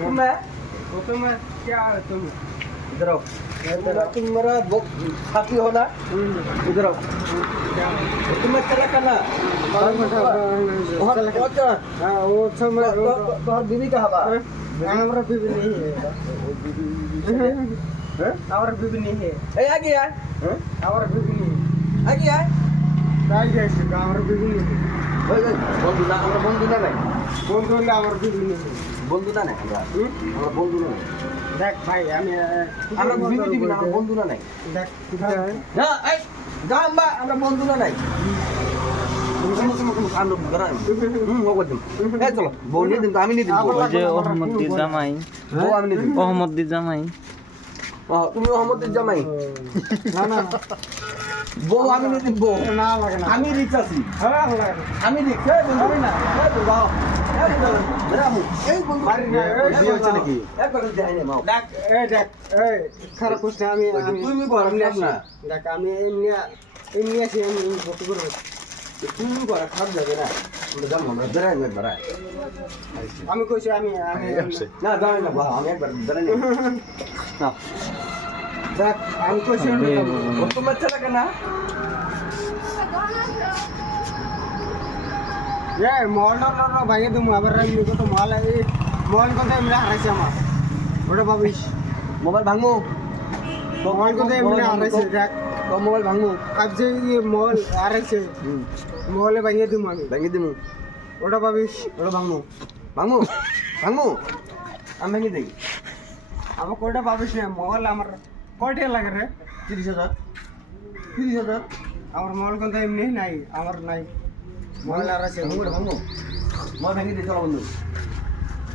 तुम्हें क्या तुम इधर आओ तुम मेरा साथी हो ना इधर आओ तुम्हें चला करना वो समय तुम्हारा बीवी कहाँ बा हमारा बीवी नहीं है हमारा बीवी नहीं है ए आ गया हमारा बीवी नहीं आ गया তাই গেছে আমার বিবি নেই ওই বন্ধু না আমরা বন্ধু না নাই বন্ধু হলে আমার বিবি নেই বন্ধু না নাই আমরা বন্ধু না নাই দেখ ভাই আমি আমরা বিবি দিবি না আমরা বন্ধু না নাই দেখ না এই যা আমরা বন্ধু না নাই জামাই তুমি অহমদের জামাই না না বউ আমি নিয়ে দিব না লাগে না আমি রিচ আছি হ্যাঁ লাগে আমি রিচ বন্ধু না দেখ দেখ খারাপ করছে আমি তুমি কর আমি না দেখ আমি এমনি আছি আমি কত করবো তুমি কর খারাপ যাবে না আমি কইছি আমি না জানি না আমি একবার বেড়াই না দেখ আমি কইছি তোমার ছেলে কেন মলটা ভাইয়ে তুমি আবার কত মাল এই মল কথা এমনি হারাইছে আমার ওটা ভাবিস মোবাইল ভাঙবো মল কথা এমনি হারাইছে দেখ মোবাইল ভাঙবো আর যে মল হারাইছে মলে ভাইয়ে দিম আমি ভেঙে দিমু ওটা ভাবিস ওটা ভাঙবো ভাঙবো ভাঙবো আমি ভেঙে দিই আমার কোটা ভাবিস না মল আমার কয়টা লাগে রে 30,000 30,000 আমার মল কথা এমনি নাই আমার নাই মল হারাইছে ভাঙবো ভাঙবো মোবাইল ভেঙে দিই চলো বন্ধু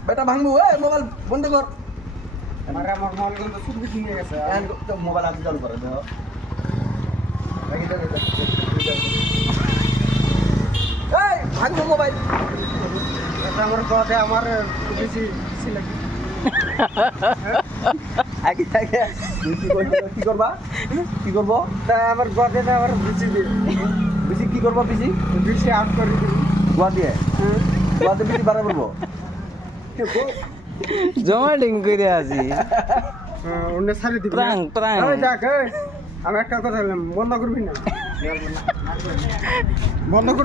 বেটা ভাঙবো মোবাইল বন্ধ কর আরে আমার মল কিন্তু সুবিধা নিয়ে গেছে মোবাইল আজ চালু করে দাও ভেঙে দাও এই ভাঙবো মোবাইল এটা আমার কথা আমার বেশি বেশি লাগে আগে আগে কি করবা কি করবো তা আমার কথা আমার বেশি বেশি কি করবো বেশি বেশি আউট করে দিবি গোয়া দিয়ে গোয়াতে বেশি বাড়া করবো জমাটিং করে আছি অন্য সারি দিবি প্রাং ওই দেখ আমি একটা কথা বললাম বন্ধ করবি না বন্ধ করবি